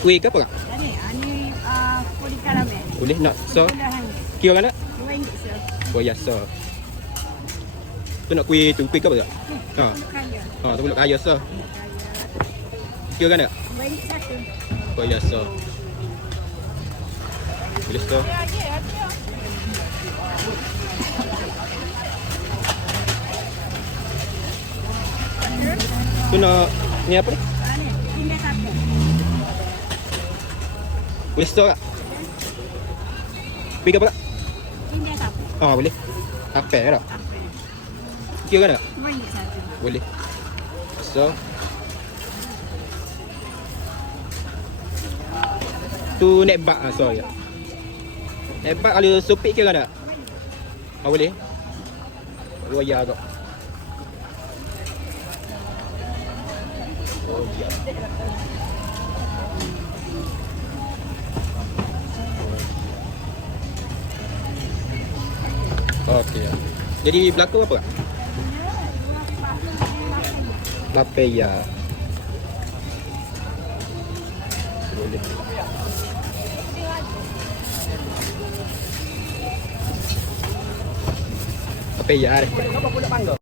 Kuih ke apa kak? Tak ada. Ni uh, kulit karamel. Kulit nak so. Kira kan tak? RM2 sir. Oh ya sir. Tu nak kuih tu kuih ke apa kak? Ha. Ha tu kulit kaya sir. Kira kan tak? RM2 satu. Oh ya sir. Boleh sir. Tu nak ni apa ni? Boleh ke apa kak? Tinggal satu. Ha, boleh. Apa tak? Kira kan tak? Boleh. So. Tu naik bak ah so ya. Naik bak kalau supik ke tak? Ah boleh. Dua ya agak. Oh ya. Okey. Jadi berlaku apa? Kak? Lape ya. Boleh. Lape ya.